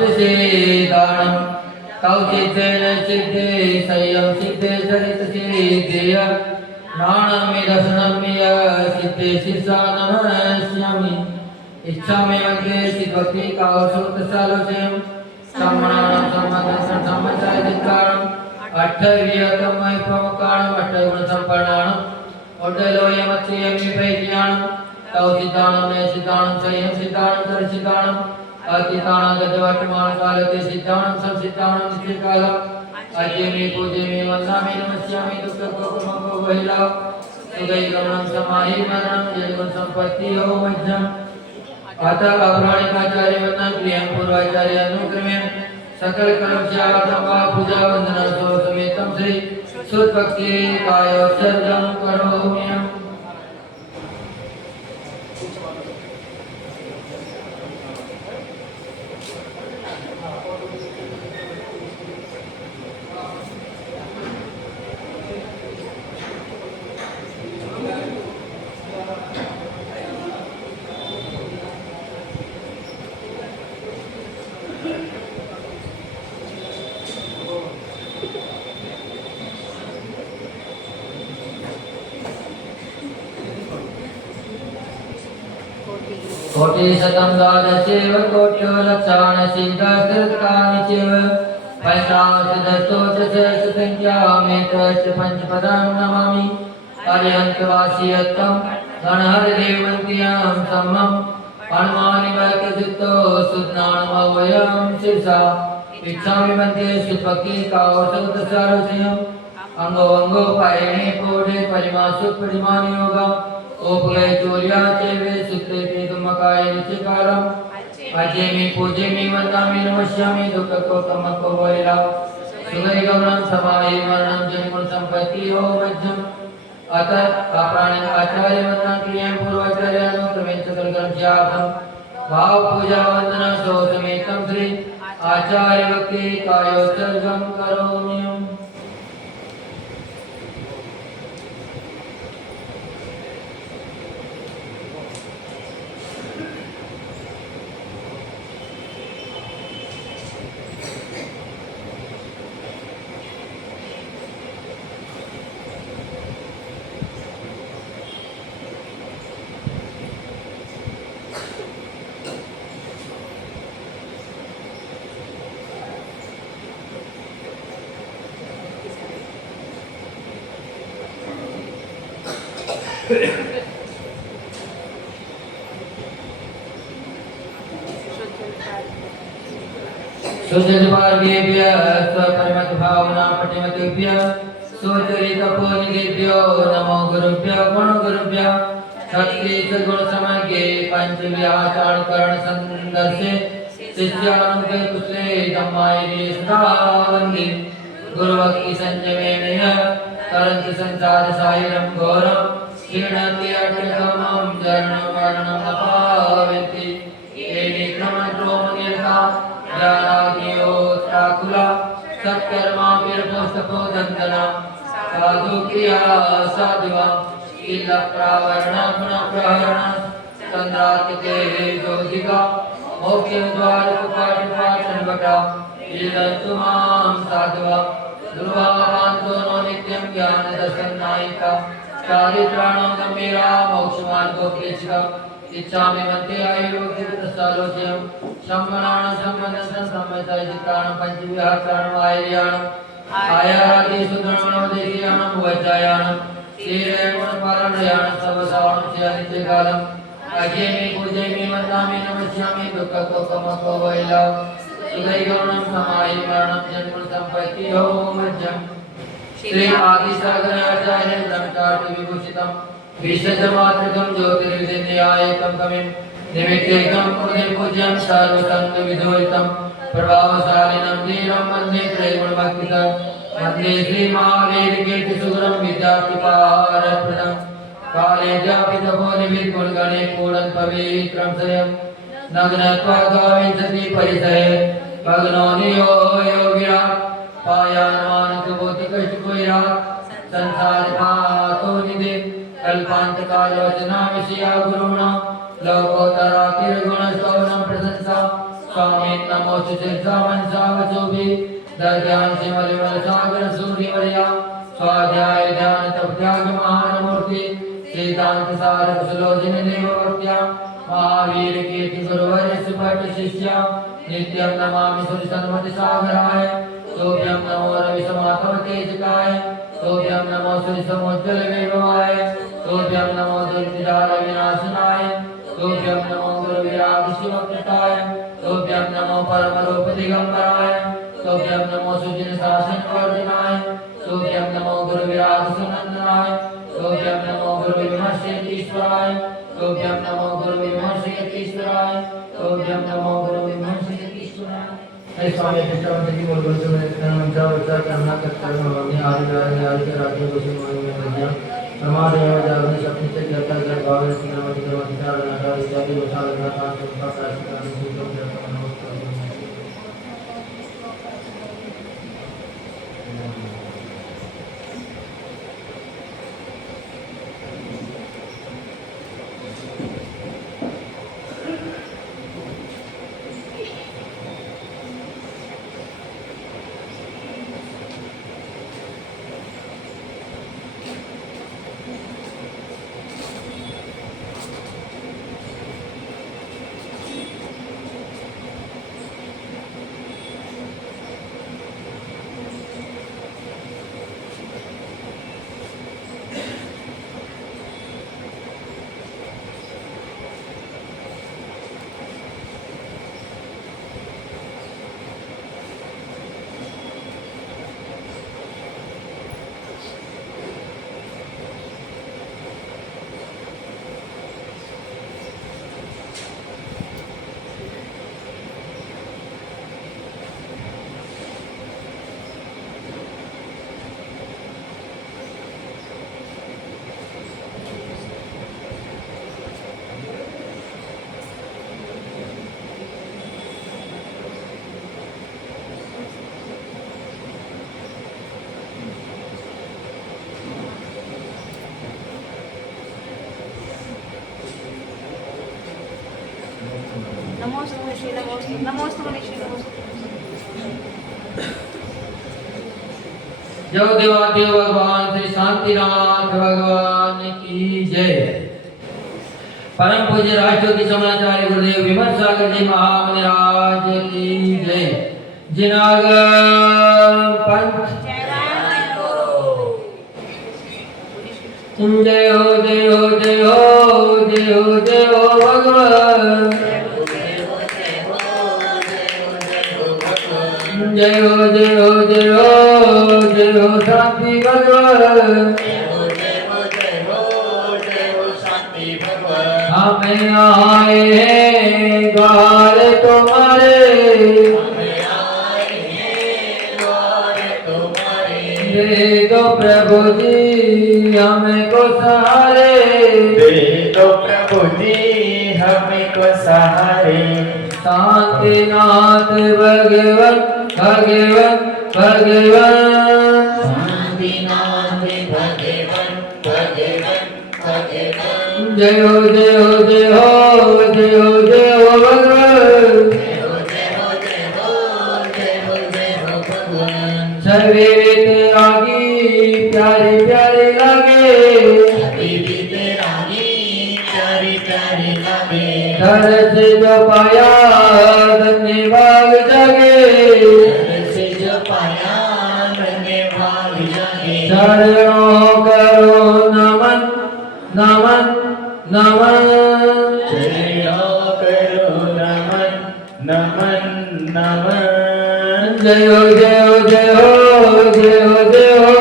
दानम कौचितेन सिद्धे संयम सिद्धे चरित सिद्धेय नानमिदसनमिय सिद्धे शिष्या नमस्यामि इच्छामि अग्रे सिद्धि कौशलतसालोचयं सम्मानं सम्मानं सम्मचारिकारं अट्ठवियतमय प्रमुखाणं अट्ठगुणसम्पन्नानं ओड्डलोयमत्ययमि प्रैज्ञानं कौचितानं नेसितानं संयम सिद्धानं चरितानं अतितानं गतवर्तमान कालते सिद्धानं संसिद्धानं नित्यकालं अजेमि पूजेमि वन्दामि नमस्यामि दुःखकोपमको वैला सुदैगमनं समाहि मरणं जन्म संपत्ति हो मध्यम अतः अपराणिकाचार्य वंदन क्रियां पूर्वाचार्य अनुक्रमेण सकल कर्म श्यावतमा पूजा वंदना सो समेतम श्री सुत भक्ति कायोत्सर्गं करोमि। कोटि शतं द्वादशेव कोट्यो लक्षाणि सिद्धास्तृतकानि चैव पंचाशदशोच सहस्रसंख्यामेतच्च पंचपदं नमामि अर्यन्तवासियत्तं गणहरिदेवन्त्यां सम्मं हनुमानिवैकचित्तो सुज्ञानमवयं शिरसा इच्छामि मध्ये सुभक्ति कौशलतसारोचयम् अंगो अंगो पायणे पोडे परिमासु परिमाणयोगम् ओपगय चोर्या चेवे सुत्रे पेदुमकाय निचकारम अजेमि पूजेमि वन्दामि नमस्यामि दुःखकोपमको वैरा सुदैगमनं समाहि मरणं जन्म संपत्ति हो मध्यम अतः अपराणिक आचार्य वंदना क्रियां पूर्वाचार्य अनुक्रमेण सकल कर्म ज्ञातम भाव पूजा वंदना सो समेतम श्री आचार्य भक्ति कायोत्सर्गं करोमि। सुजनमार्गेभ्य स्वपरिमत भावना पटिमतेभ्य सुचरितपोनिदेभ्यो नमो गुरुभ्यो गुणगुरुभ्यो शक्ति सगुण समज्ञे पंचव्याचारण करण संदर्शे शिष्यानुगे कुशले धम्माय सदा वंदे गुरुभक्ति संयमेन तरन्ति संसार सायरं घोरं क्षीणन्ति अटकमं जरणं वर्णं अपावेति येने क्रमद्रोमनियता ज्ञानाग्नियोत्राकुला सत्कर्मा वीरपोस्तपोदंतना साधु क्रिया साधुवा इल्ला प्रावरण पुनः चंद्रातिके ज्योतिका मोक्षं द्वार कुपाटपाटन बटा इल्लन्तु मां साधुवा ध्रुवान्तो नो नित्यं ज्ञान दर्शन नायिका चारित्राणां गम्भीरा मोक्षमार्गोपदेशिका इच्छामि मध्ये आयुर्वेदसालोच्यं सम्मनानं सम्मदनं सम्मतायिकानं पंचविहाराणं आयर्याणं आयादि सुदृढमनोदेशियानं वचायानं श्रीरेवणपारणयानं सर्वसावनं चिरनित्यकालं अजेमि पूजेमि वन्दामि नमस्यामि दुःखकोपमको वैला सुदैगमनं समाहि मरणं जन्म संपत्ति हो मध्यम श्री आदिसागराचार्य ब्रह्मचार्य विभूषितं विशेषमात्रकं ज्योतिर्विद्यायकं कविं निमित्तेकं पुण्य पूज्यं सर्वसंगविदोहितं प्रभावशालिनं धीरं वन्दे त्रैगुणभक्तितं वन्दे श्रीमहावीरकीर्तिसुगुरं विद्यार्थिपारप्रदं काले व्यापितभुवनविद्गुणगणे पूर्णं पवित्रं स्वयं नग्नत्वा गाविंसति परिसरे भग्नो नियो योगिरा पायान्मानकभूतिकष्टकुइरा संसार पातो निधे कल्पांत कालोचना विषया गुरुणा लोकोत्तरा किरगुण स्तवनं प्रशंसा स्वामी नमोस्तुते सामं सावचोभि दध्यान सिमलिमल सागर सूर्यवर्या स्वाध्याय ध्यान तप त्याग महानमूर्ति सिद्धांत सार कुशलोचन देववर्त्या महावीर कीर्ति गुरुवर सुभट शिष्या नित्यं नमामि सूर्य सन्मति सागराय तोभ्यं नमो रवि समातम तेजकाय तोभ्यं नमो सूर्य समुज्ज्वल वैभवाय तोभ्यं नमो दुर्विदार विनाशनाय तोभ्यं नमो गुरु विराग शिवकृताय तोभ्यं नमो परम रूप दिगंबराय तोभ्यं नमो सुजन शासन वर्धनाय तोभ्यं नमो गुरु विराग सुनंदनाय तोभ्यं नमो गुरु विमर्शयतीश्वराय तोभ्यं नमो गुरु विमर्शयतीश्वराय तोभ्यं नमो गुरु विमर्शयतीश्वराय। हे स्वामी कृष्ण की मूल गुरु में इतना मंत्र उच्चार करना करता हूँ हमने आदि के राज्य को सुनवाई में बजा समाज एवं जागरण शक्ति से करता कर भाव सिनामति का अधिकार लगा इत्यादि विशाल का काम का प्राचीन का निश्चित करता हूँ। जो देवादेव भगवान श्री शांतिनाथ भगवान की जय। परम पूज्य राष्ट्रपति समाचार्य गुरुदेव विमल सागर जी महामनिराज की जय। जिनागम पंथ जय हो जय हो जय हो जय हो जय हो भगवान जय हो जय हो जय हो जय हो शांति भगवान हमें आए हैं द्वार तुम्हारे दे दो प्रभु जी हमें को सहारे दे दो प्रभु जी हमें को सहारे शांतिनाथ भगवान भगवान भगवान शांतिनाथ भगवान भगवान भगवान जय हो जय हो जय हो जय हो जय हो भगवान छवि तेरागी प्यारी प्यारी लगे दर्श जो पाया धन्यवाद जगे चरणों करो नमन नमन नमन नमन नमन जय हो जय हो जय हो जय हो जय हो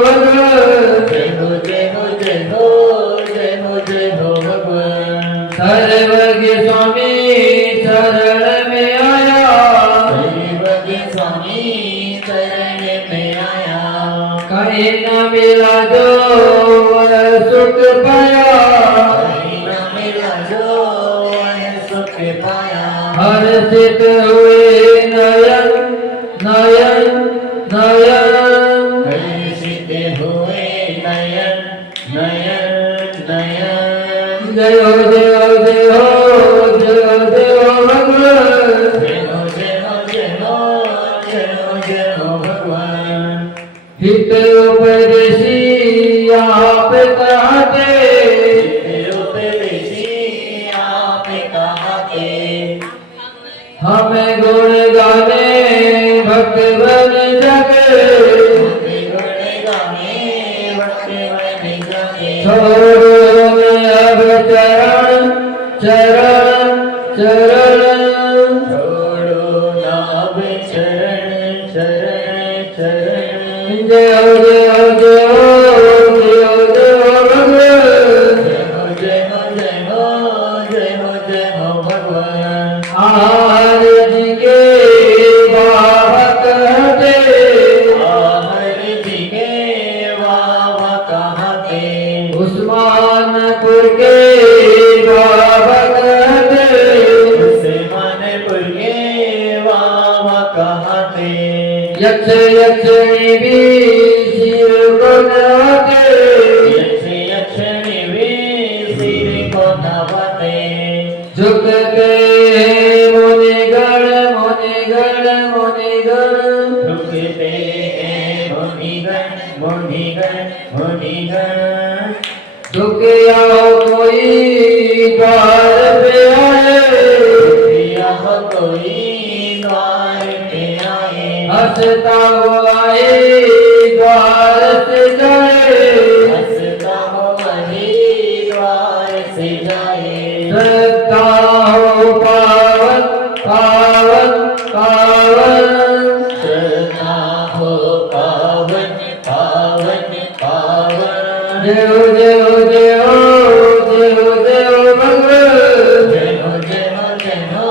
भगवान सर्वज्ञ स्वामी शरण में आया कहीं न मिला जो सुख पाया हर्षित हुए नयन नयन नयन जय हो जय हो जय हो जय हो जय हो भगवान गुण गाने भक्त बन जगे, गुण गाने भक्त बन जगे। छोड़ो न अब चरण चरण चरण, छोड़ो ना अब चरण चरण चरण। जय हो जय हो जय हो जय हो जय हो भगवान, जय हो जय हो जय हो जय हो भगवान। आहार जी के बाबा कहते, आहर जी के बाबा कहते, उस्मानपुर के बाबा कहते, उस्मानपुर के बाबा कहते। यक्ष यक्षिणी भी शिव को नवाते, यक्ष यक्षिणी भी सिर को नवाते। झुकते मुनिगण मुनिगण मुनिगण, रुकते हैं मुनिगण मुनिगण मुनिगण। झुक आओ कोई द्वार पे आए, यह कोई द्वार पे आए। हंसता हुआ आए द्वार से जाए, हंसता हो वही द्वार से जाए। श्रद्धा हो पावन पावन पावन, श्रद्धा हो पावन पावन पावन। जय हो जय हो जय हो जय हो जय हो भगवान, जय हो जय हो जय हो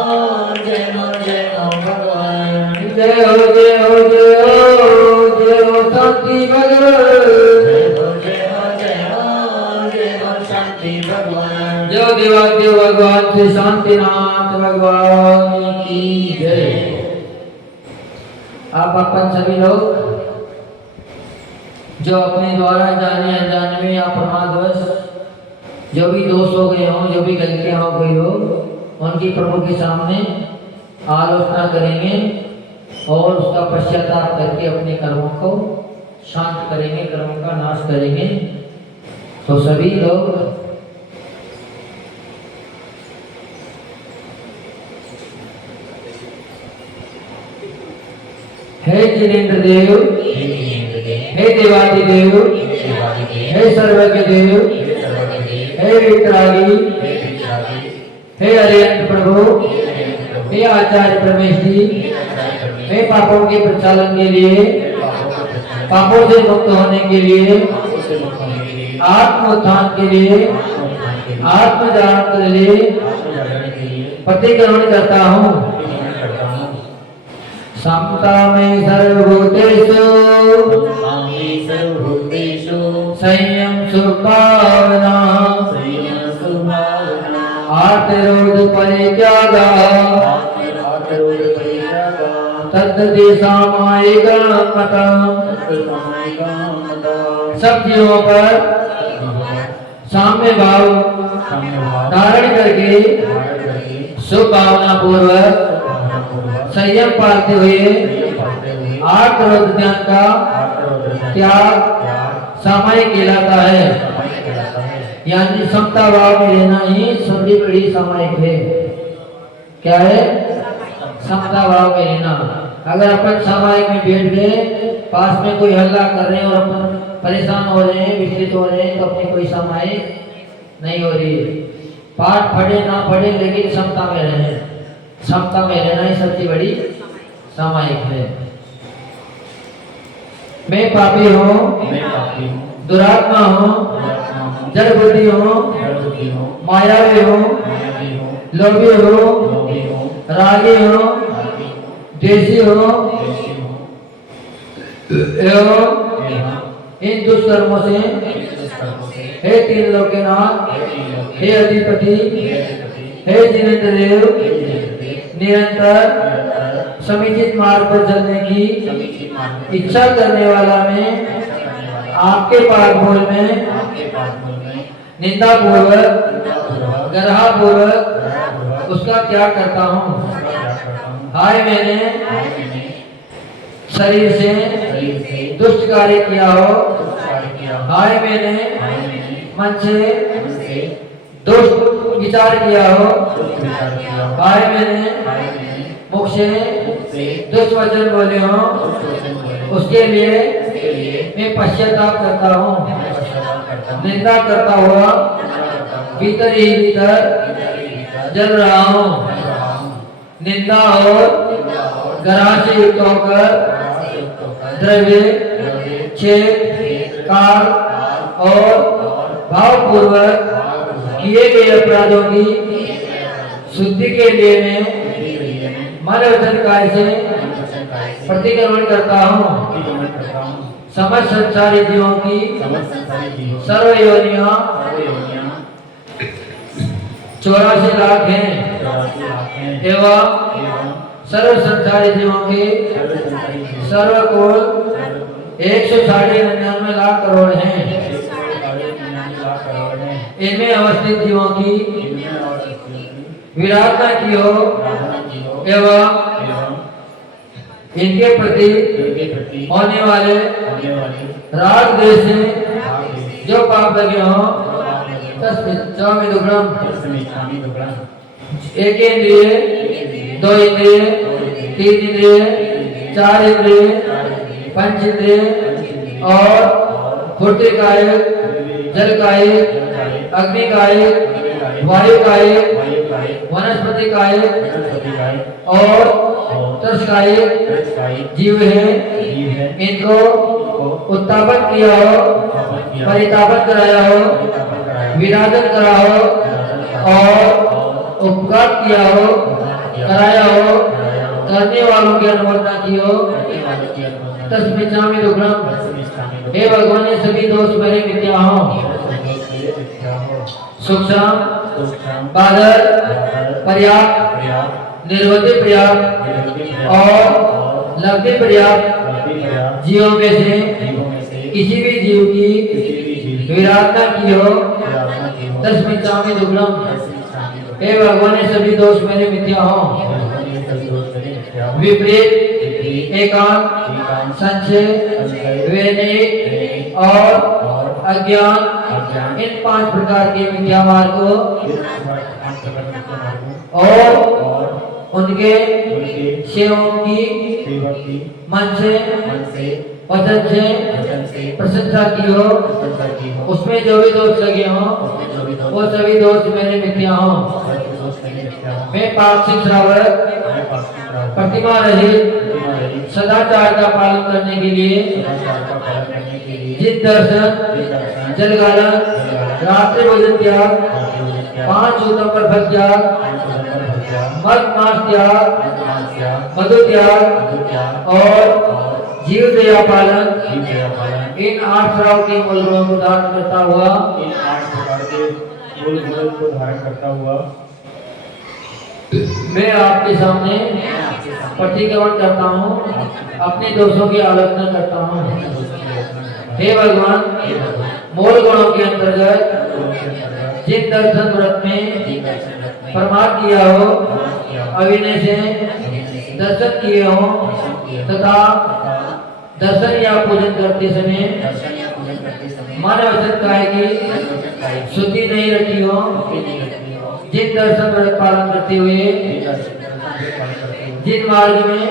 जय हो जय हो भगवान। जय हो जय हो जय हो जय हो शांति भगवान, जय हो जय हो जय हो जय हो शांति भगवान। जय देवादेव भगवान श्री शांतिनाथ भगवान की जय। आप अपन सभी लोग जो अपने द्वारा जाने अनजाने में या प्रमादवश जो भी दोष हो गए हों, जो भी गलतियां हो गई हो, उनकी प्रभु के सामने आलोचना करेंगे और उसका पश्चाताप करके अपने कर्मों को शांत करेंगे, कर्मों का नाश करेंगे। तो सभी लोग हे जिनेन्द्र देव, हे देवादिदेव, हे सर्वज्ञ देव, हे वितरागी, हे अरिहंत प्रभु, हे आचार्य परमेश जी, हे पापों के प्रचालन के लिए, पापों से मुक्त होने के लिए, आत्म उत्थान के लिए, आत्मजान के लिए प्रतिक्रमण करता हूँ। समता में सर्वभूतेषु संयम सुभावना, आर्तरोध परित्यागा, तद्धि सामायिकं मतम्। सब जीवों पर साम्य भाव धारण करके शुभ भावना पूर्वक संयम पालते हुए आर्तरोध ज्ञान का त्याग सामायिक कहलाता है। यानी समता भाव में रहना ही सबसे बड़ी सामायिक है। क्या है? समता भाव में रहना। अगर अपन सामायिक में बैठ गए, पास में कोई हल्ला कर रहे हैं और अपन परेशान हो रहे हैं, विचलित हो रहे हैं, तो अपनी कोई सामायिक नहीं हो रही है। पाठ पढ़े ना पढ़े लेकिन समता में रहे, समता में रहना ही सबसे बड़ी सामायिक है। मैं पापी हूँ, दुरात्मा हूँ, जड़ बुद्धि हूँ, मायावी हूँ, लोभी हूँ, रागी हूँ, देशी हूँ एवं इन दुष्कर्मों से हे तीन लोकनाथ, हे अधिपति, हे जिनेन्द्र देव, निरंतर समीचित मार्ग पर चलने की इच्छा करने वाला मैं आपके पाद बोल में निंदा पूर्वक, गर्हा पूर्वक उसका त्याग करता हूँ। हाय मैंने शरीर से दुष्ट कार्य किया हो, हाय मैंने मन से दुष्ट विचार किया हो, हाय मैंने मुख से दुष्ट वचन बोले हो उसके लिए मैं पश्चाताप करता हूँ। निंदा करता हुआ भीतर ही भीतर जल रहा हूँ। निंदा और ग्रह से युक्त होकर द्रव्य छेद काल और भावपूर्वक किए गए अपराधों की शुद्धि के लिए मैं मन वचन काय से प्रतिक्रमण करता हूँ। समस्त संसारी जीवों की सर्व योनियां 84 लाख हैं एवं सर्व संसारी जीवों के सर्व कुल 199 लाख करोड़ हैं। इनमें अवस्थित जीवों की विराधना की हो एवं इनके प्रति होने वाले राग द्वेष से जो पाप लगे हो तस्मिन् दुग्धम एक इंद्रिय दो इंद्रिय तीन इंद्रिय चार इंद्रिय पंच इंद्रिय और फुर्ती कायक जल कायक अग्नि कायक वायु कायक वनस्पति कायक और तर्स कायक जीव है। इनको उत्तापन किया हो परितापन कराया हो विराधन करा हो और उपकार किया हो कराया हो करने वालों की अनुमोदना की हो तस्मिन् दुग्धम। हे भगवान ये सभी दोष मेरे मिथ्या हो। सूक्ष्म बादल पर्याप्त निर्वृत्ति पर्याप्त और लब्धि पर्याप्त जीवों में से किसी भी जीव की विराधना की हो तस्मिन् दुग्धम। हे भगवान ये सभी दोष मेरे मिथ्या हो। विपरीत एकांत संशय वैनिक और अज्ञान इन 5 प्रकार के मिथ्या मार्ग को और उनके सेवकों की मन से वचन से प्रशंसा की हो उसमें जो भी दोष लगे हो वो सभी दोष मेरे मिथ्या हो। मैं पाक्षिक श्रावक प्रतिमा रहित सदाचार का पालन करने के लिए जित दर्शन जलगालन रात्रि भोजन त्याग 5 उत्तम पर भक्त त्याग मद मांस त्याग मधु त्याग और जीव दया पालन इन 8 श्राव के मूल गुणों को धारण करता हुआ मैं आपके सामने प्रतिक्रमण करता हूँ अपने दोषों की आलोचना करता हूँ। हे भगवान मूल गुणों के अंतर्गत जिन दर्शन व्रत में प्रमाद किया हो अभिनय से दर्शन किए हो तथा दर्शन या पूजन करते समय मन वचन काय की शुद्धि नहीं रखी हो जिन दर्शन व्रत पालन करते हुए जिन मार्ग में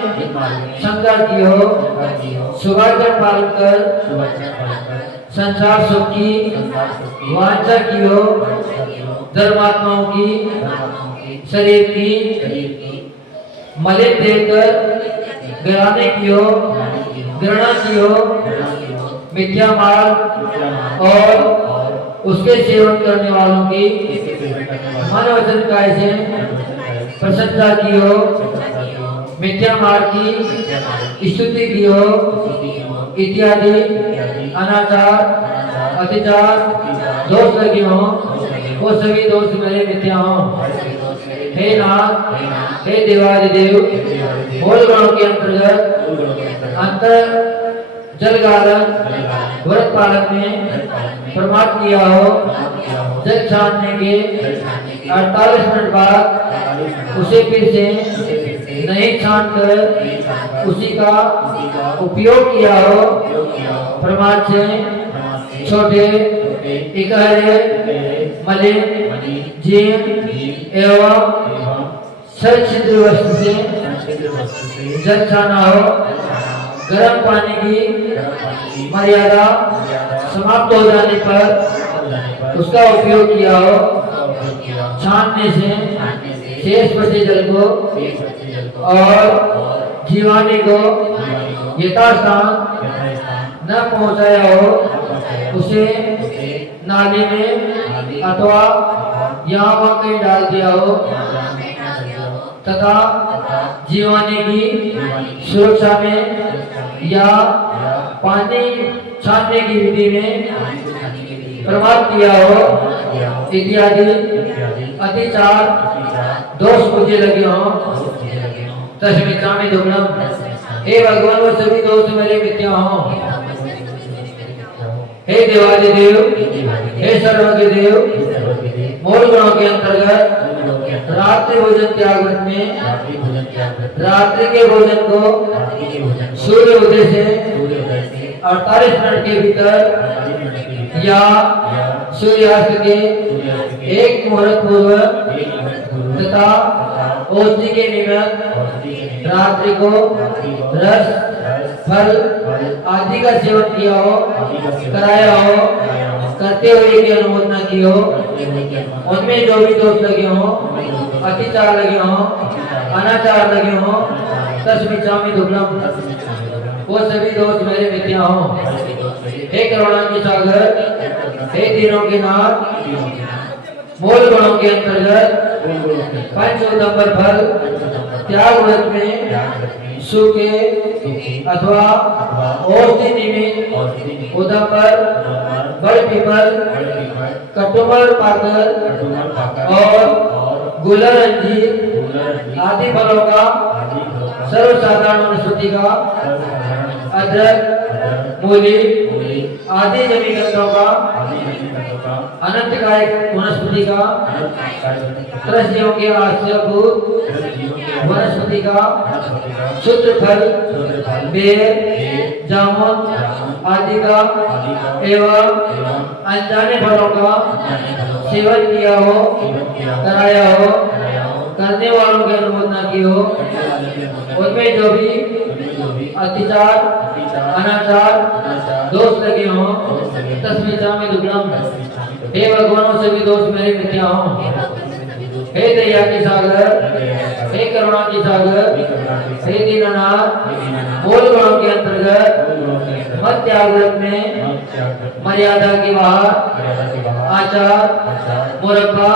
शंका की हो शुभाचरण पालन कर संसार सुख की वांछा की हो धर्मात्माओं की शरीर की मलिन देखकर गिराने की हो घृणा की हो मिथ्या मार्ग और उसके सेवन करने वालों की मन वचन काय से प्रशंसा की हो मिथ्या मार्ग की स्तुति की हो इत्यादि अनाचार अतिचार दोष लगे हो वो सभी दोष मेरे मिथ्या हो। हे नाथ हे देवादिदेव मूल गुणों के अंतर्गत अंतर जलगालन व्रत पालन में प्रमाद किया हो जल छानने के 48 मिनट बाद उसे फिर से नहीं छान कर उसी का उपयोग किया हो प्रमाद से छोटे इकहरे मलिन जीव एवं सच्छिद्र वस्तु से अनिद्र वस्तु से जल छाना हो, गर्म पानी की मर्यादा समाप्त हो जाने पर उसका उपयोग किया हो। छानने से शेष बचे जल को और जीवाणु को यथास्थान न पहुंचाया हो, उसे नाली में अथवा यहाँ वहाँ कहीं डाल दिया हो तथा जीवाणु की सुरक्षा में या पानी छानने की विधि में प्रमाद किया हो इत्यादि अतिचार दोष मुझे लगे हो। तस्मिता में दुर्लभ हे भगवान वो सभी दोष मेरे मिथ्या हो। हे देवादिदेव, हे सर्वज्ञ देव, मूल गुणों के अंतर्गत रात्रि भोजन त्याग व्रत में रात्रि के भोजन को सूर्य उदय से 48 मिनट के भीतर या सूर्यास्त के एक मुहूर्त पूर्व तथा औषधि के निमित्त रात्रि को रस फल आदि का सेवन किया हो, कराया हो, करते हुए की अनुमोदना की हो, उनमें जो भी दोष लगे हो, अतिचार लगे हो, अनाचार लगे हो, तस्मिता में दुर्लभ वो सभी दोष मेरे मिथ्या हो। हे करुणा के सागर, हे दीनों के नाथ, मूल गुणों के अंतर्गत पंचोदंबर फल त्याग व्रत में सूखे अथवा औषधि निमित्त उदंबर, बड़ पीपल, कटुम्बर पाकर और गुलर अंजीर आदि फलों का सर्वसाधारण वनस्पति का अदरक, मूली आदि जमी गंधों का अनंत काय वनस्पति का त्रस्तियों के आश्रयभूत वनस्पति का शुद्ध फल बेर, जामुन आदि का एवं अनजाने फलों का सेवन किया हो, कराया हो, करने वालों की अनुमोदना की हो, उनमें जो भी अतिचार अनाचार दोष लगे हो, तस्मिता में दुर्लभ हे भगवान सभी दोष मेरे मिथ्या हो। हे दया के सागर, हे करुणा के सागर, हे दीननाथ, मूल गुणों के अंतर्गत मत त्याग व्रत में मर्यादा के बाहर आचार मुरब्बा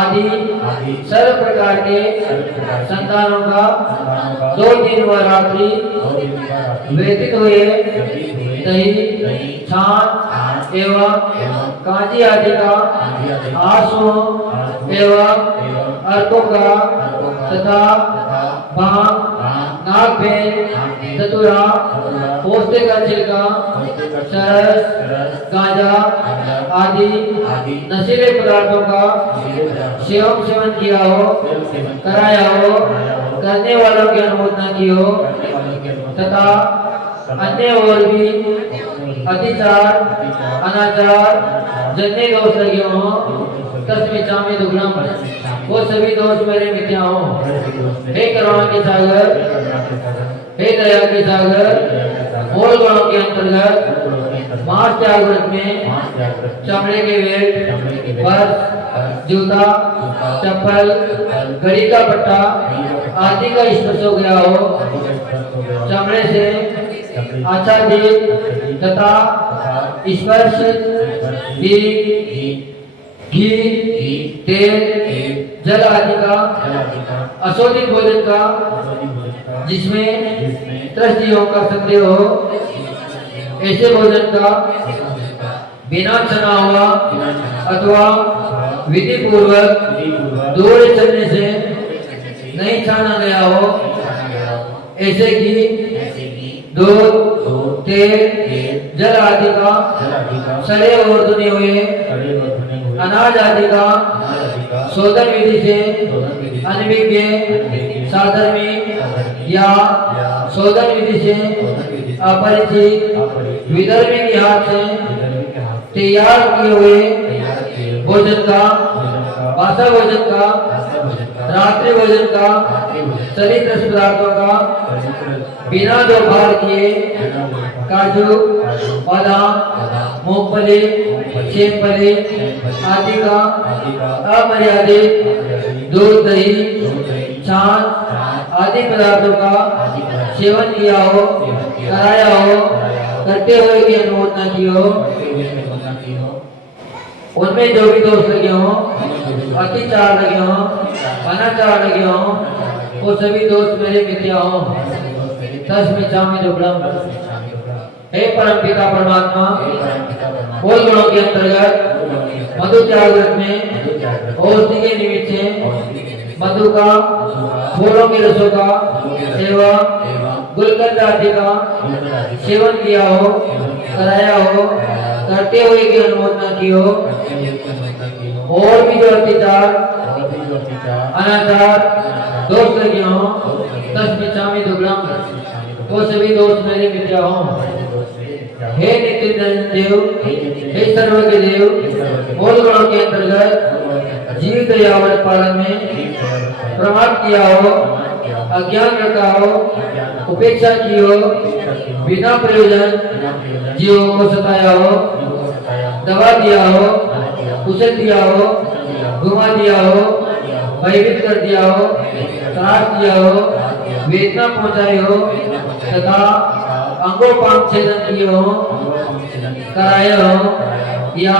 आदि सर्व प्रकार के संतानों का 2 दिन व रात्रि व्यतीत हुए दही छाछ एवं कांजी आदि का आंसू एवं अर्कों का तथा भांग, नागफेन, धतूरा, पोस्ते का छिलका, चरस, गांजा आदि नशीले पदार्थों का सेवन किया हो, कराया हो, करने वालों की अनुमोदना की हो तथा अन्य और भी अतिचार अनाचार जन्य दोष लगे हो, तस्मिता में दुर्लभ वो सभी दोष मेरे मिथ्या हो। हे करुणा के सागर, हे दया के सागर, मूल गुणों के अंतर्गत मांस त्याग व्रत में चमड़े के वेट, पर्स, जूता, चप्पल, घड़ी का पट्टा आदि का स्पर्श हो गया हो, चमड़े से आच्छादित तथा स्पर्श घी, तेल, जल आदि का अशोधित भोजन का जिसमें त्रस्तियों का संदेह हो, ऐसे भोजन का बिना छना हुआ अथवा विधि पूर्वक दूर चलने से नहीं छाना गया हो, ऐसे कि दूध, तेल, जल आदि का सड़े और धुने हुए अनाज आदि का शोधन विधि से अनभिज्ञ साधर्मी या शोधन विधि से अपरिचित विधर्मी के हाथ से तैयार किए हुए भोजन का, वासा भोजन का रात्रि भोजन का सभी दस पदार्थों का बिना दोपहर किए काजू बादाम मूंगफली सेमफली आदि का अमर्यादित दूध दही छाछ आदि पदार्थों का सेवन किया हो कराया हो करते हुए की अनुमोदना की हो उनमें जो भी दोष लगे हों अतिचार लगे हों अनाचार लगे हों वो सभी दोष मेरे मिथ्या हों तस्मिन् दुग्धम। हे परम पिता परमात्मा बोल गुणों के अंतर्गत मधु त्याग व्रत में औषधि के निमित्त से मधु का फूलों के रसों का एवं गुलकंद आदि का सेवन किया हो कराया हो करते हुए की अनुमोदना की हो और भी जो अत्याचार अनाचार दोष लगे हों तस्मिन् दुग्धम वो सभी दोष मेरे मिथ्या हों। हे नित्य देव हे सर्वज्ञ देव मूल गुणों के अंतर्गत जीव दयावत पालन में प्रमाण किया हो अज्ञान रखा हो उपेक्षा की हो बिना प्रयोजन जीवों को सताया हो दबा दिया हो कुचल दिया हो घुमा दिया हो भयभीत कर दिया हो त्रास दिया हो वेदना पहुंचाई हो तथा अंगोपांग छेदन किए हो कराए हो या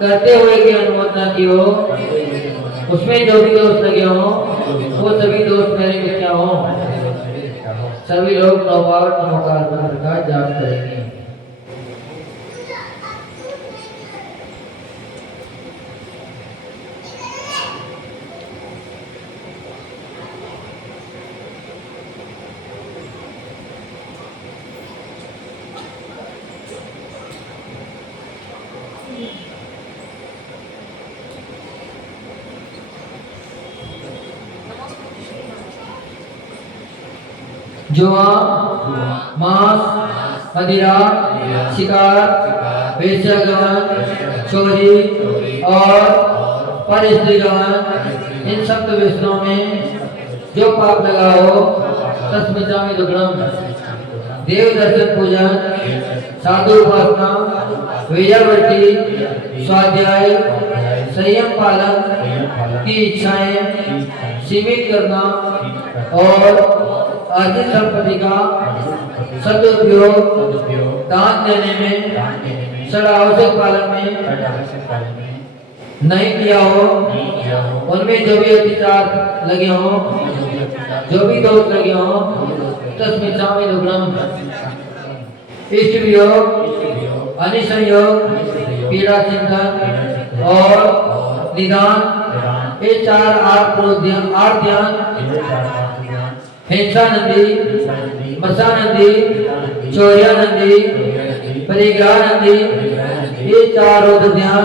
करते हुए की अनुमोदना की हो उसमें जो भी दोष लगे हो वो सभी दोष मेरे मिथ्या हो। सभी लोग नवबार नमोकार मंत्र का जाप करेंगे। जुआ मांस मदिरा शिकार वेश्यागमन चोरी और परस्त्रीगमन इन सब व्यसनों में जो पाप लगा हो तस्मिन् दुग्धम। देव दर्शन पूजन साधु उपासना वेदावृत्ति स्वाध्याय संयम पालन की इच्छाएं सीमित करना और अर्जित संपत्ति का सदुपयोग दान देने में सदावश्यक पालन में नहीं किया हो उनमें जो भी अत्याचार लगे हों जो भी दोष लगे हों तस्मिन् दुग्धम। इष्ट वियोग अनिसंयोग पीड़ा चिंतन और निदान ये चार आठ ध्यान हिंसा नंदी मसा नंदी चौरिया नंदी परिग्रह नंदी ये चार रुद्र ध्यान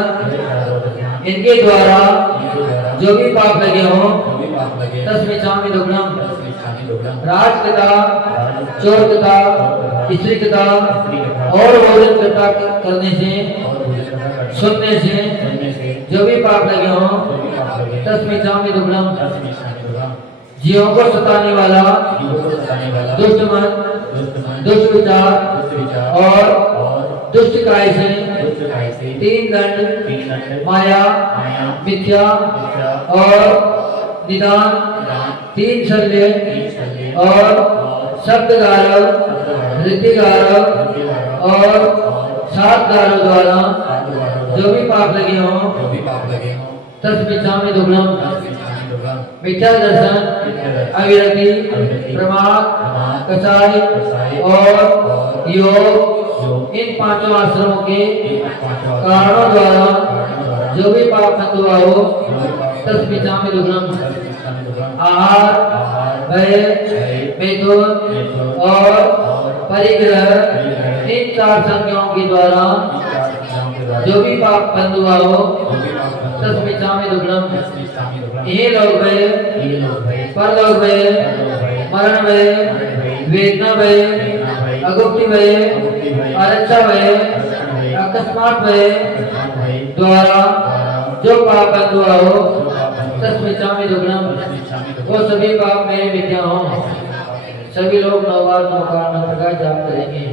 इनके द्वारा जो भी पाप लगे हों तस्मिन् दुग्धम। राजकथा चोरकथा स्त्रीकथा और भोजन कथा करने से सुनने से जो भी पाप लगे हों तस्मिन् दुग्धम। जीवों को सताने वाला दुष्ट मन दुष्ट विचार और दुष्ट काय से तीन दंड माया मिथ्या और निदान तीन शल्य और शब्द गारव ऋति गारव और सात गारव द्वारा जो भी पाप लगे हों तस्मिन् दुग्धम। मिथ्या दर्शन अविरति प्रमाद कसाई और योग इन पांचों आश्रमों के कारणों द्वारा जो भी पाप हुआ हो तस्मिन् दुग्धम। आहार भय मैथुन और परिग्रह इन चार संज्ञाओं के द्वारा जो भी पाप बंद हुआ हो तस्मिन् दुग्धम। ये लोग भय परलोक भय मरण भय वेदना भय अगुप्ति भय अरक्षा भय अकस्मात भय द्वारा जो पाप बंद हुआ हो तस्मिच्छामि दुग्धम। वो सभी पाप मेरे मिथ्या हों। सभी लोग 9 बार नमोकार मंत्र का जाप करेंगे।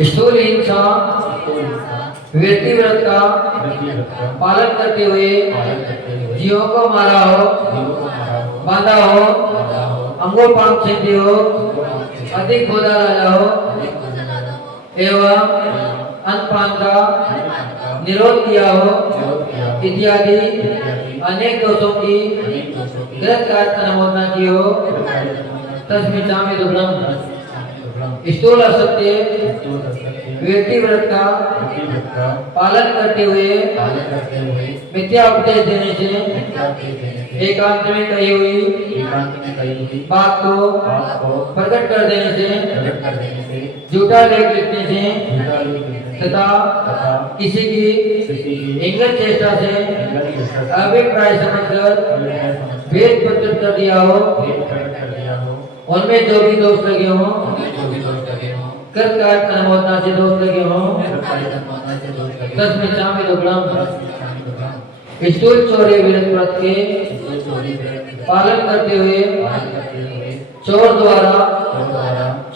स्थूल हिंसा व्यक्ति व्रत का पालन करते हुए जीवों को मारा हो, बांधा हो, अंगोपांग छेदी हो, अधिक बोधा डाला हो एवं अन्नपान का निरोध किया हो इत्यादि अनेक दोषों की गलत कार्य अनुमोदना की हो। तस्मिच्छामि दुग्धम। स्थूल असत्य व्यक्ति व्रत का पालन करते हुए मिथ्या उपदेश देने से एकांत में कही हुई बात को प्रकट कर देने से झूठा लेख लिखने से तथा किसी की इंगित चेष्टा से अभिप्राय समझकर भेद प्रकट कर दिया हो, उनमें जो भी दोष लगे हों, कृत कार्य अनुमोदना से दोष लगे हों, तस्मिच्छामि दुग्धम। स्थूल चोरी विरत व्रत के पालन करते हुए चोर द्वारा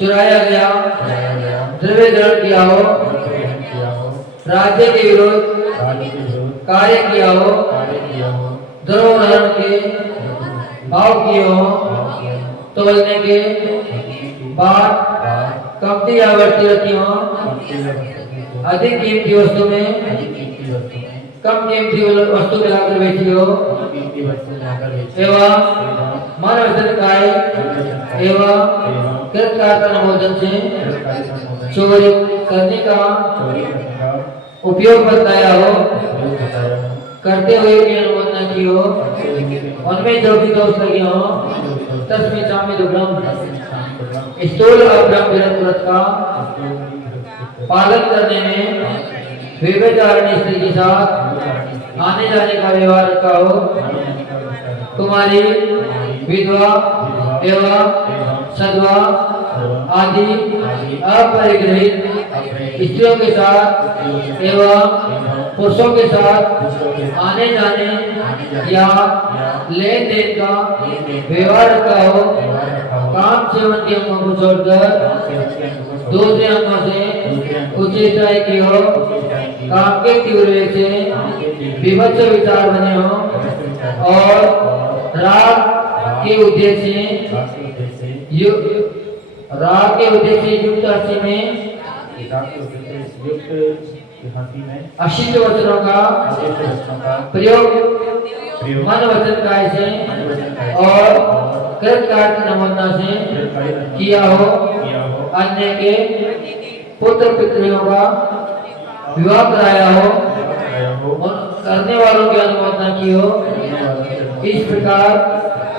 चुराया गया द्रव्य ग्रहण किया हो, राज्य के विरोध कार्य किया हो, धर्मोधर्म के भाव किए हो, तोलने के बाद कमती आवर्ती रखी हो, अधिक कीमती वस्तु में कम कीमती वस्तु मिलाकर बेची हो एवं मन वचन काय एवं कृत कार्य अनुमोदन से चोरी करने का उपयोग बताया हो, करते हुए भी अनुमोदना की हो, उनमें जो भी दोष लगे हो, तस्मिच्छामि दुग्धम। स्थूल अब्रह्म विरत व्रत का पालन करने में व्यभिचारिणी स्त्री के साथ आने जाने का व्यवहार रखा हो, कुमारी विधवा एवं सधवा आदि अपरिग्रहित स्त्रियों के साथ एवं पुरुषों के साथ आने जाने या लेन देन का व्यवहार रखा हो, काम सेवन के अंगों को छोड़कर दूसरे अंगों से उच्चताएं की हो, काम के तीव्र वेग से विभत्स विचार बने हो और राग के उद्देश्य युक्त हंसी में अशिष्ट वचनों का प्रयोग मन वचन काय से और कृत कार्य अनुमोदना से किया हो, अन्य के पुत्र पितरों का विवाह कराया हो और करने वालों की अनुमोदना की हो, इस प्रकार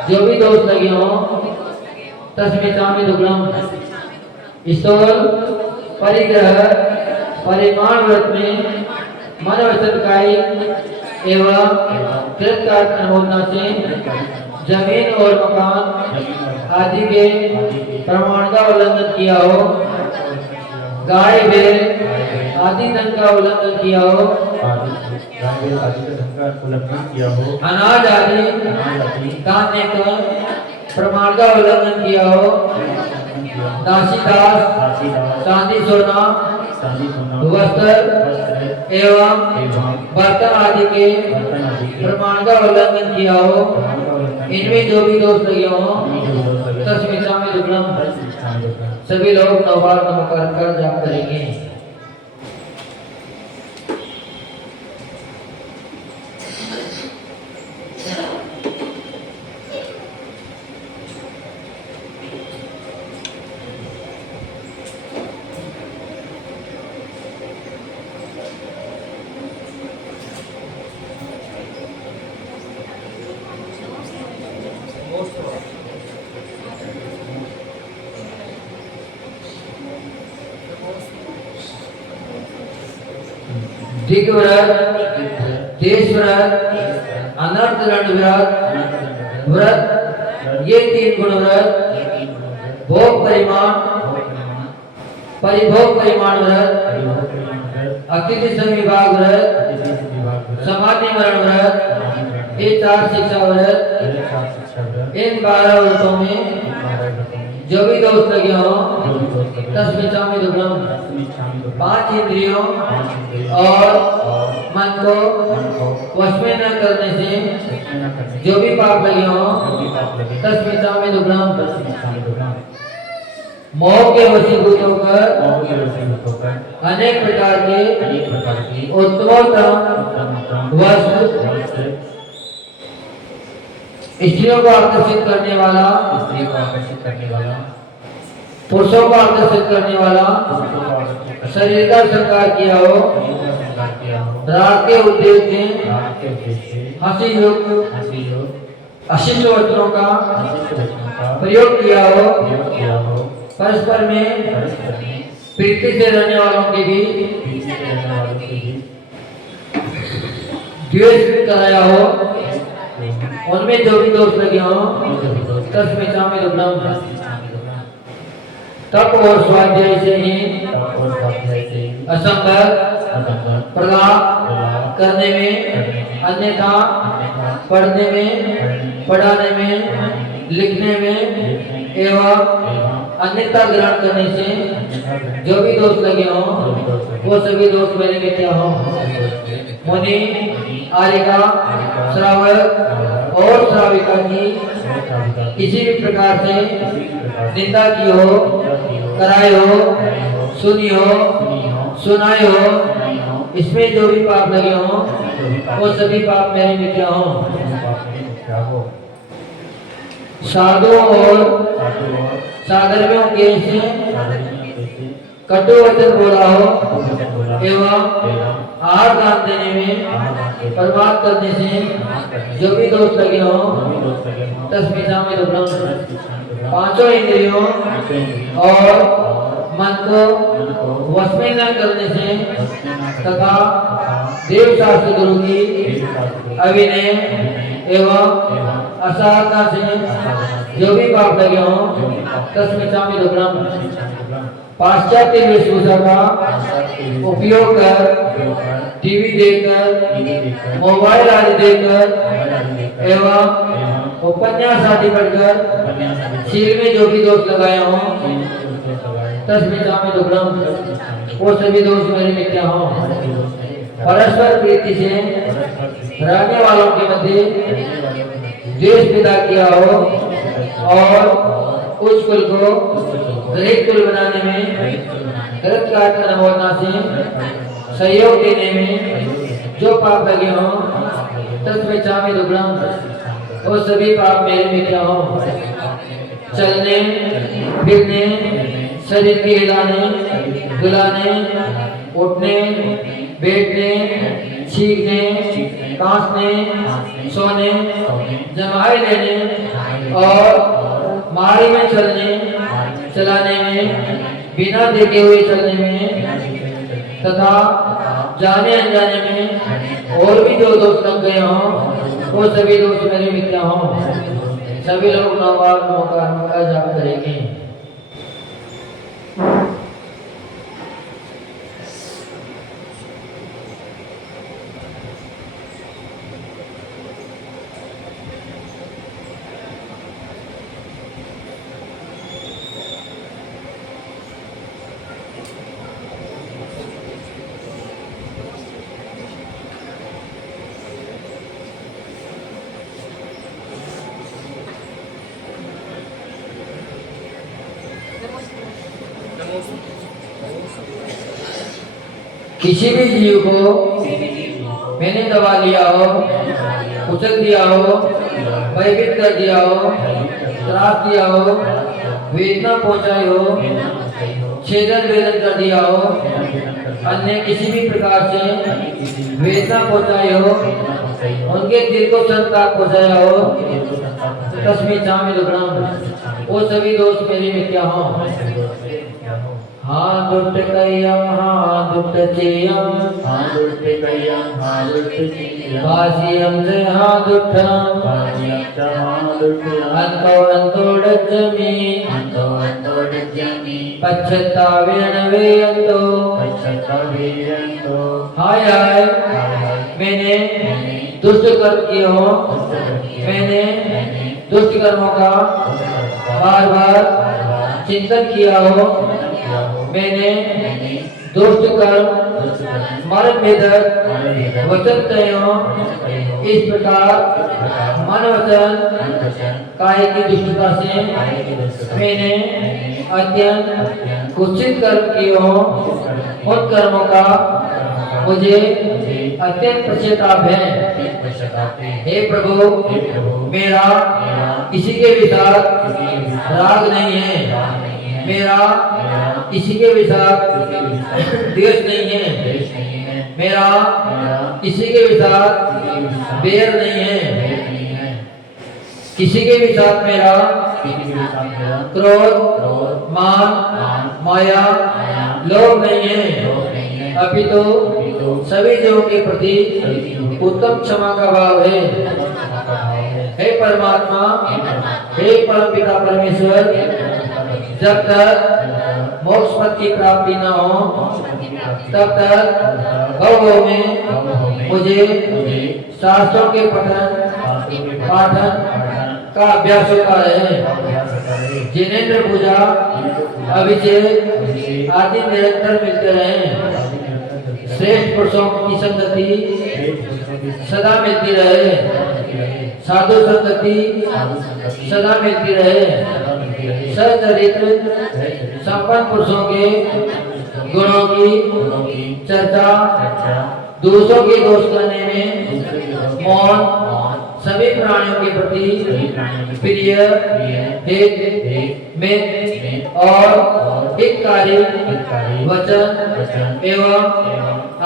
जो भी दोष लगे हो, तस्मिच्छामि दुग्धम। स्थूल परिग्रह परिमाण व्रत में मन वचन काय एवं कृत कार्य अनुमोदना से जमीन और मकान आदि के प्रमाण का उल्लंघन किया हो, गाय बैल आदि धन का उल्लंघन किया हो, अनाज आदि दान देकर प्रमाण का उल्लंघन किया हो, दासी दास चांदी सोना वस्त्र एवं बर्तन आदि के प्रमाण का उल्लंघन किया हो, इनमें जो भी दोष लगे हो, तस्मिच्छामि दुग्धम। सभी लोग 9 बार नमोकार कर जाप करेंगे। दिग व्रत, देश व्रत, अनर्थ दंड व्रत, व्रत ये 3 गुण व्रत, भोग परिमाण, परिभोग परिमाण व्रत, अतिथि संविभाग व्रत, समाधि मरण व्रत, ये 4 शिक्षा व्रत। इन 12 व्रतों में जो भी दोष लगे हो तस्मिचामि दुग्धम, 5 इंद्रियों और मन को वश में न करने से जो भी पाप लगे हो तस्मिचामि दुग्धम, मोह के वशीभूत होकर अनेक प्रकार के उत्तमोत्तम वस्तु स्त्रियों को आकर्षित करने वाला, पुरुषों को आकर्षित करने वाला शरीर का श्रृंगार किया हो, राग के उद्देश्य से हंसी युक्त अशिष्ट वचनों का प्रयोग किया हो, परस्पर में प्रीति से रहने वालों के भी द्वेष कराया हो, उनमें जो भी दोष लगे हो तस्मिचामि दुग्धम, तप और स्वाध्याय से ही असंगत प्रलाप करने में, अन्यथा पढ़ने में, पढ़ाने में, लिखने में एवं अन्यथा ग्रहण करने से जो भी दोष लगे हो वो सभी दोष मेरे मिथ्या हो। मुनि, आर्यिका, श्रावक और श्राविका की किसी भी प्रकार से निंदा की हो, कराई हो, सुनी हो, सुनाई हो, इसमें जो भी पाप लगे हो वो सभी पाप मेरे मिथ्या हो। साधुओं और साधर्मियों के से कटु वचन बोला हो एवं आहार दान देने में बर्बाद करने से जो भी दोष लगे हो तस्मिचामि दुग्धम, 5 इंद्रियों और मन को वश में न करने से तथा देव शास्त्र गुरु की अविनय एवं असाधना से जो भी पाप लगे हो तस्मिचामि दुग्धम, पाश्चात्य वेशभूषा का उपयोग कर, टीवी देखकर, मोबाइल आदि देखकर एवं उपन्यास आदि पढ़कर सिर में जो भी दोष लगाया हो तस्मिचामि दुग्धम, वो सभी दोष मेरे मिथ्या हो। परस्पर प्रीति से रहने वालों के मध्य द्वेष पैदा किया हो और उच्च कुल को गरीब कुल बनाने में, गलत कार्य न होना से सहयोग देने में जो पाप लगे हो तस्मिचामि दुग्धम, वो सभी पाप मेरे मिथ्या हो। चलने फिरने, शरीर के हिलाने डुलाने, उठने बैठने, छींकने, कांसने, सोने, जमाई लेने और माड़ी में चलने चलाने में, बिना देखे हुए चलने में तथा जाने अनजाने में और भी जो दोष लग गए हों वो सभी दोष मेरे मिथ्या हों। सभी लोग 9 बार नमोकार का जाप करेंगे। किसी भी जीव को मैंने दबा लिया हो, कुचल दिया हो, भयभीत कर दिया हो, त्रास दिया हो, वेदना पहुंचाई हो, छेदन वेदन कर दिया हो, अन्य किसी भी प्रकार से वेदना पहुंचाई हो, उनके दिल को संताप पहुंचाया हो तस्मिचामि दुग्धम, वो सभी दोष मेरे मिथ्या हो। हादुट्टकय्यं हादुट्टचेयं हादुट्टिकयं हादुट्टिचेयं भासियं च हादुट्टं भासियं च हादुट्टियं अन्तो अन्तोडज्जमि अन्तो अन्तोडिज्यामि पश्चात्तापेन वेयन्तो पश्चात्तापेयन्तो हाय हाय मैंने दुष्ट कर्म किए हो मैंने दुष्ट कर्मों का बार बार चिंतन किया हो मैंने दुष्ट कर्म मर्म भेदक वचन कहे हो इस प्रकार मन वचन काय की दुष्टता से मैंने अत्यंत कुत्सित कर्म किए हो उन कर्मों का मुझे अत्यंत पश्चाताप है। हे प्रभु मेरा किसी के भी साथ राग नहीं है मेरा किसी के भी साथ द्वेष नहीं है मेरा किसी के भी साथ बैर नहीं है किसी के भी साथ मेरा क्रोध मान माया लोभ नहीं है अपितु सभी जीवों के प्रति उत्तम क्षमा का भाव है। हे परमात्मा हे परम पिता परमेश्वर जब तक मोक्ष पद की प्राप्ति न हो तब तक भव में मुझे शास्त्रों के पठन पाठन का अभ्यास होता है। जिनेंद्र पूजा अभिषेक आदि निरंतर मिलते रहे श्रेष्ठ पुरुषों की संगति सदा मिलती रहे साधु संगति सदा मिलती रहे सचरित्र संपन्न पुरुषों के गुणों की चर्चा दूसरों के दोष करने में मौन सभी प्राणियों के प्रति प्रिय हित और हितकारी वचन एवं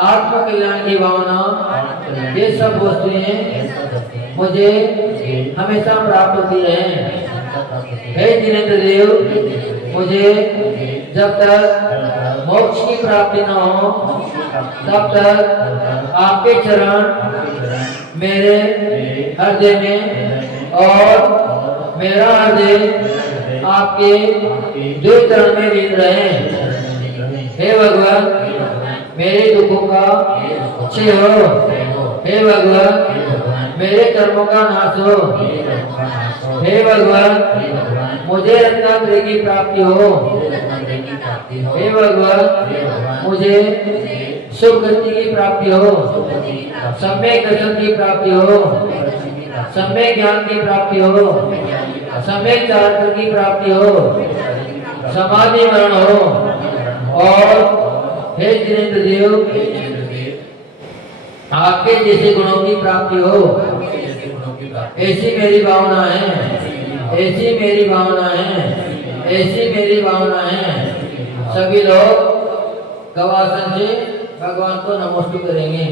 आत्म कल्याण की भावना ये सब वस्तुएं मुझे हमेशा प्राप्त होती है। हे जिनेंद्र देव मुझे जब तक मोक्ष की प्राप्ति न हो तब तक आपके चरण मेरे हृदय में और मेरा हृदय आपके जो चरण में लीन रहे। हे भगवान मेरे दुखों का क्षय हो हे भगवान मेरे कर्मों का नाश हो हे भगवान मुझे रत्नात्रय की प्राप्ति हो हे भगवान मुझे शुभ गति की प्राप्ति हो सम्यक दर्शन की प्राप्ति हो सम्यक ज्ञान की प्राप्ति हो सम्यक चारित्र की प्राप्ति हो समाधि मरण हो और हे जिनेंद्र देव आपके जैसे गुणों की प्राप्ति हो ऐसी मेरी भावना है ऐसी मेरी भावना है ऐसी मेरी भावना है। सभी लोग गवासन से भगवान को नमस्ते करेंगे।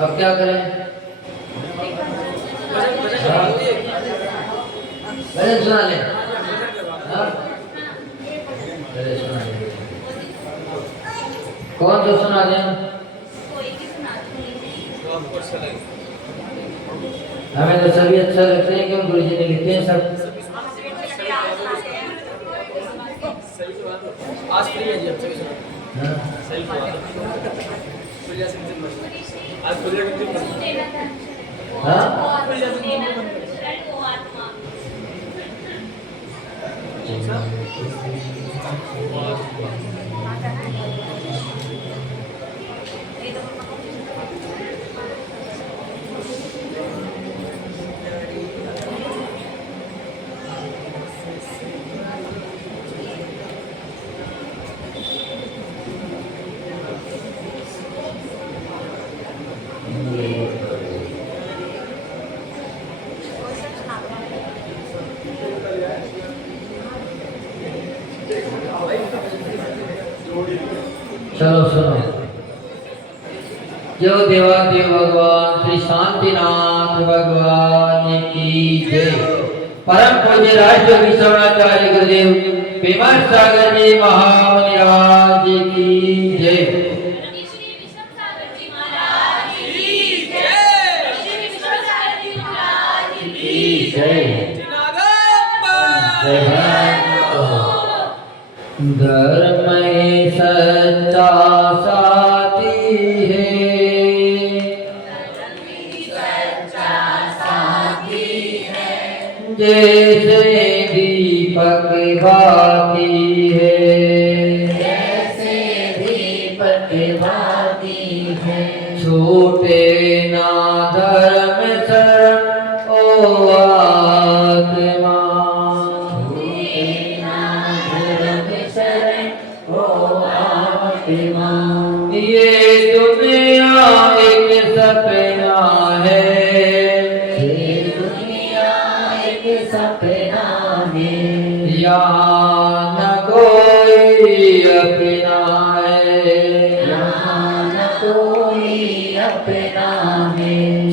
अब क्या करें? भजन सुना ले। कौन तो सुना दे? हमें तो सभी अच्छा लगते हैं क्यों गुरु जी ने लिखे हैं सब। आज फ्री है जी अब से आज सुनो। जो देवादेव भगवान श्री शांतिनाथ भगवान की जय। परम पूज्य राष्ट्र विश्वनाचार्य गुरुदेव विमल सागर जी महामुनिराज की जय। धर्म ही सच्चा साथी है, जैसे दीपक बाती है, छूटे ना धर्म शरण ओ आत्मा, ये दुनिया एक सपना है, यहाँ न कोई अपना है,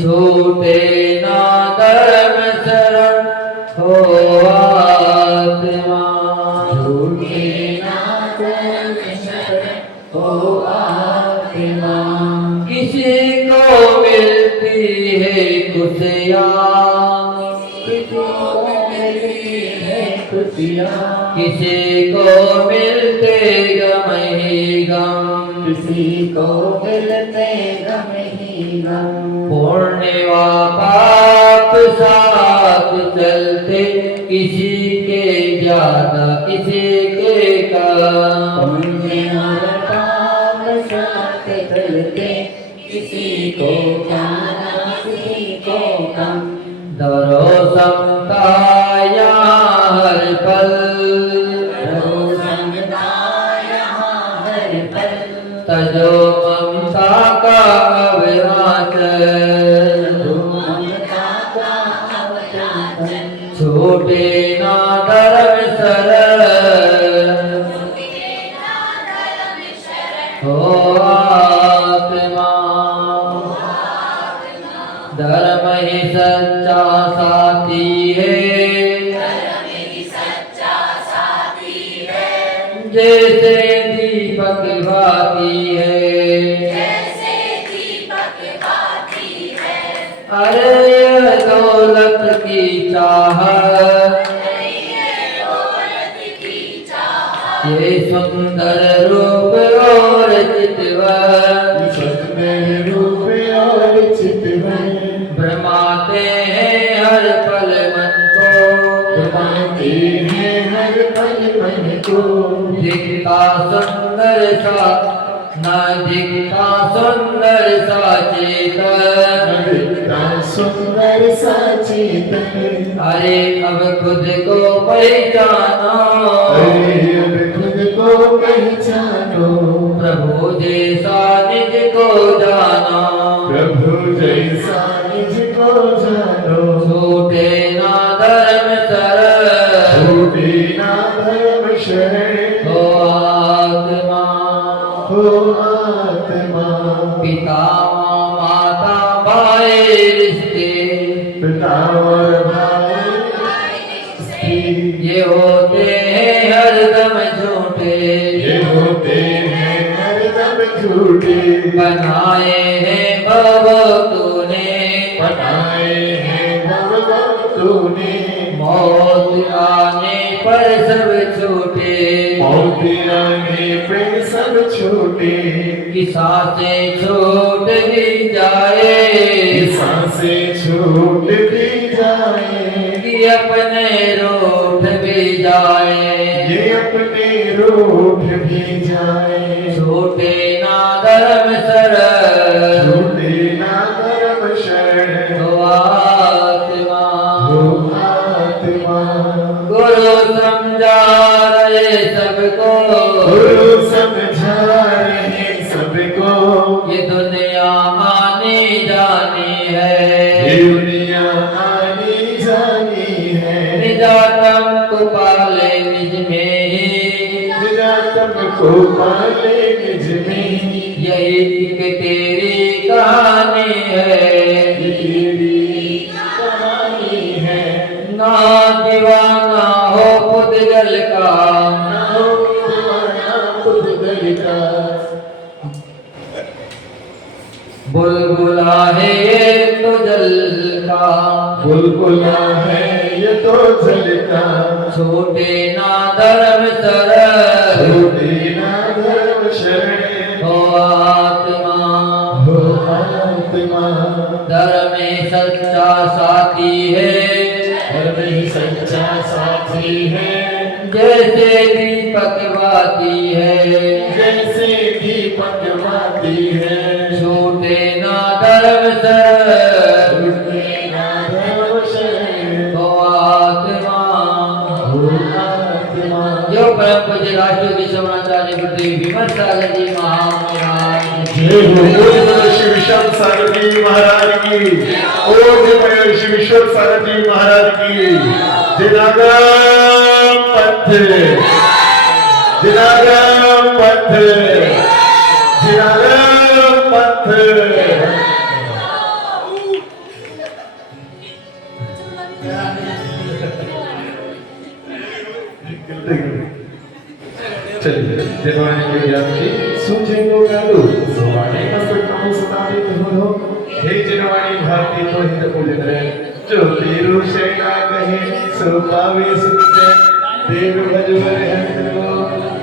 छूटे ना धर्म शरण हो आत्मा, किसी को मिलती है किसी को मिलते गम ही गम, पुण्य व पाप साथ चलते, किसी के ज्यादा किसी के कम, दरो समता हर पल, तजो ममता का अविनाशल, छूटे ना धर्म शरण हो आत्मा, धर्म ही सच्चा साथी है, जैसे दीपक बाती है, अरे दौलत की चाहत, ये सुंदर रूप और चितवन, भ्रमाते हैं हर पल मन को, दिखता सुंदर सा न दिखता सुंदर सा चेतन, अरे अब खुद को पहचानो, प्रभु जैसा निज को जानो, छूटे ना धर्म शरण हो आत्मा, पिता माता भाई रिश्ते, ये होते हैं हरदम झूठे, बनाए हैं भव तूने, मौत आने पर सब छूटे, कि सांसें छूट भी जाए, कि अपने रूठ भी जाए, छूटे ना धर्म शरण हो आत्मा, गुरु समझा रहे सबको, ये दुनिया आनी जानी है, निजातम को पाले निज में ही, यही एक तेरी कहानी है, ना दीवाना हो पुद्गल का, बुलबुला है ये तो जल का, बुलबुला है ये तो जल का, छोटे ना धर्म सर, छोटे ना धर्म शरण, हो आत्मा धर्म में सच्चा साथी है, धर्म ही सच्चा साथी है, जैसे दीपक बाती है, जैसे दीपक बाती है, छोटे ना धर्म सर, छोटे ना धर्म शरण, हो आत्मा। आत्मा। जो परम पूज्य राष्ट्रपति समाचार्य पृथ्वी विमर्शाचार्य जी महाराज जय हो श्री विश्व सारथी महाराज की, ओ जय श्री विश्व सारथी महाराज की, जिनागम पंथ, जिनागम पंथ, जिनागम पंथ। चलिए जनवाणी के ज्ञान की सूझे लो गालो सवाणे मस्त कमु सतावे हो हे जनवाणी भारती तो हित पूजन रे जो तेरु सेना कहे सो पावे सुनिते देव भजवर हरि